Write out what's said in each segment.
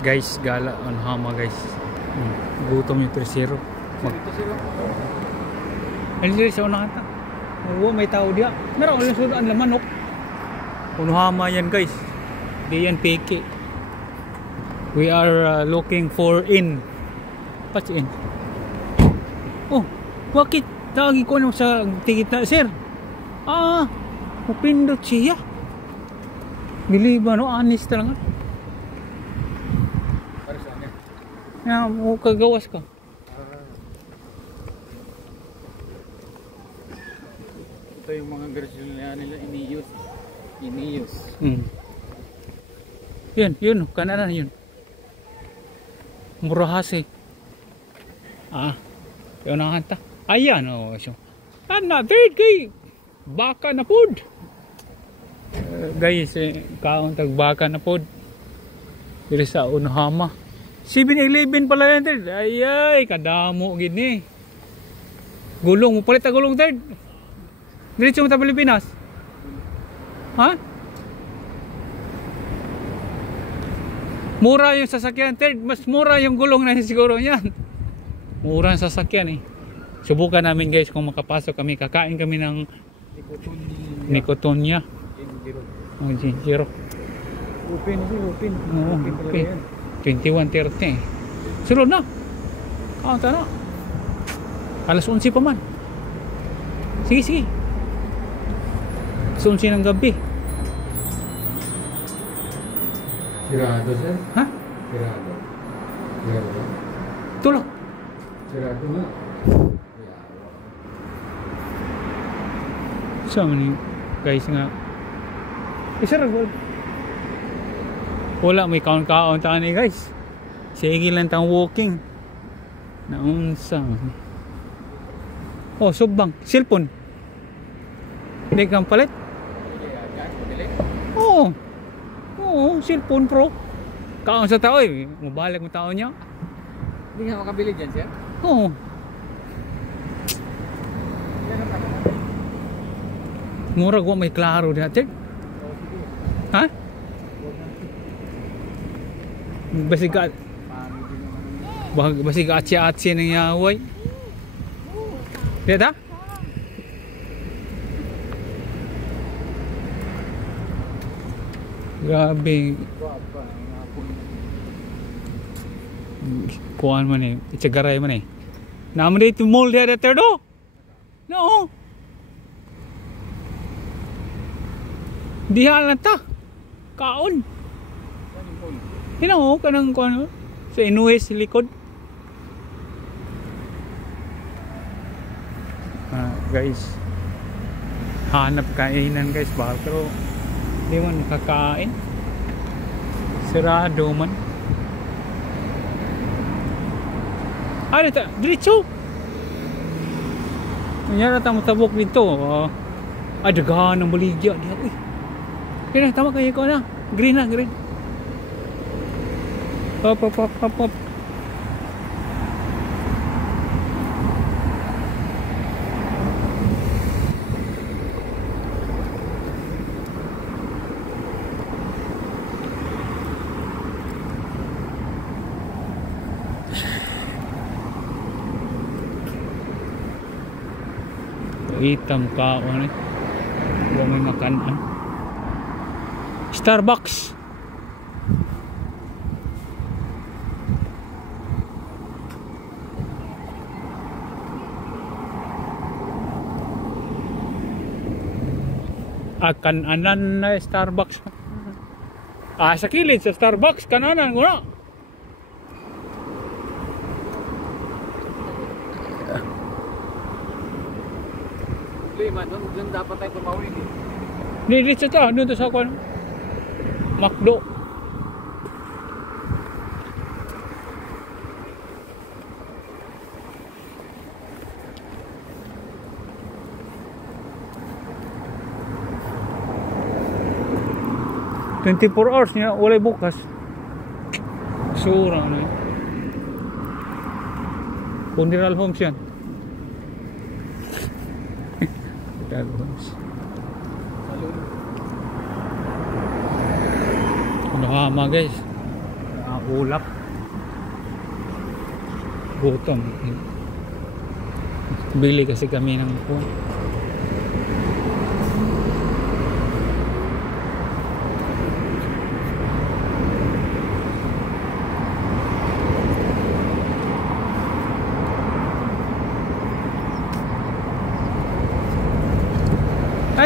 Guys, gala on hama guys. Gutom yung 3-0. Ano dito sa unahan ta? Oo, may tao diya. Meron ulit sudan ang manok. Uno hama yan guys. Di yan peke. We are looking for in. What's in? Oh, bakit? Tawagin ko ano sa ticket na, sir? Mapindot siya. Bili ba no? Honest talaga. Kagawas ka. Ito yung mga version nila Ineos. Yun, kanan yun. Murahase. Yun ang hanta. Ayan so. Third kay baka na pod. Guys, kaon tag baka na pod. Diri sa Unahama. 7-11 pala yan, third. Ay, kadamo gini. Gulong, palit na gulong, third. Diretso mo ta Pilipinas. Ha? Mura yung sasakyan, third. Mas mura yung gulong na siguro yan. Mura yung sasakyan eh. Subukan namin guys kung makapasok kami. Kakain kami ng Nicotonia. G0. Open. Okay. 21:30. Sulod na. Tara. Alas 11 pa man. Sige. 11 ng gabi. Sirado, sir? Ha? Sirado. Tulog. Sirado na. So many guys nga. Sir, wala may kaon-kaon ta ni guys. Sige lang tang walking. Naunsa. Oh, subbang, cellphone. Hindi kang palit? Oo, cellphone pro. Kaon sa tao eh. Mabalik mo tao niya. Hindi nga makabili dyan, sir? Oo. Murag wa may klaro dati. Ha? Basig atsi ng yaway. Dita? Grabe. Kuan man eh. Itsagaray man eh. Naman dito mall dia dito do? No. Diha lang ta. Kaon. Hinaw kanang kuan sa Inuhes likod. Guys. Hanap kainan guys ba pero di man kakain. Sirado man. Diretso. Kunyara ta matabok dito. Daghan ng baligya diha. Uy. Kaya tama kayo ko na. Green na, green. Hop. Itam ka o eh. Huwag may makanan. Starbucks. Kanan na Starbucks. Sa kilid sa Starbucks kananan ko na. Lima, doon dapat tayo tumawin eh. Nilitsa ta, doon sa ako Macdo. "24 hours niya, walay bukas." Sura na. Funeral homes yan. Unahama guys. ulap. Gutom. Bili kasi kami ng phone.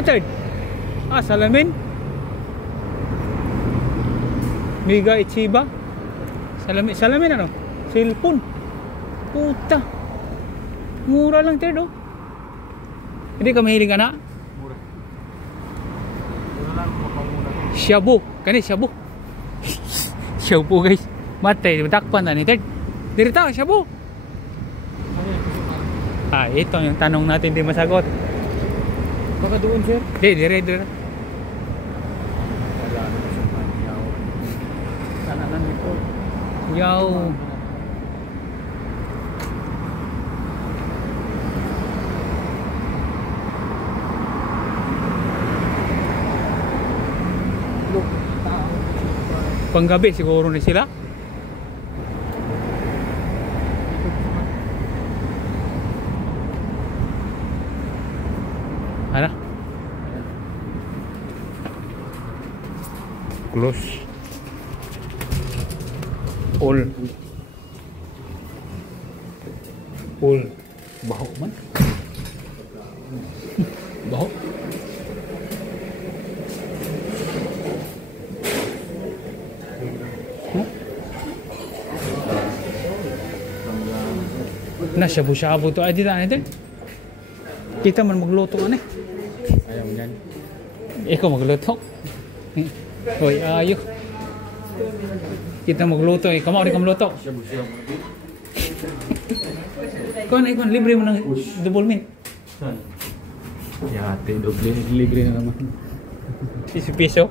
Third. Salamin. Mega Ichiba. Salamin ano? Cellphone. Puta. Mura lang third oh. Hindi ka mahilig ka na? Mura. Mura lang, mapamura. Shabu. Kani shabu. Shabu guys. Matay, takpan na ni third. Dirita, shabu. Ito yung tanong natin di masagot. Baka doon, sir. Dire. Wala naman siya manyaw. Kananan nito. Yaw. Look, tao. Panggabi siguro na sila. Ano? Close. All. Baho man. Baho. Na shabu-shabu to. Ay, di na natin. Kita man magluto ano eh. Ayaw niyan. Ikaw magluto. Hoy, ayo. Kita magluto eh. Kamao rin ka magluto. Ikon, libre mo ng double mint. Yate, doble. Libre na naman. Piso-piso.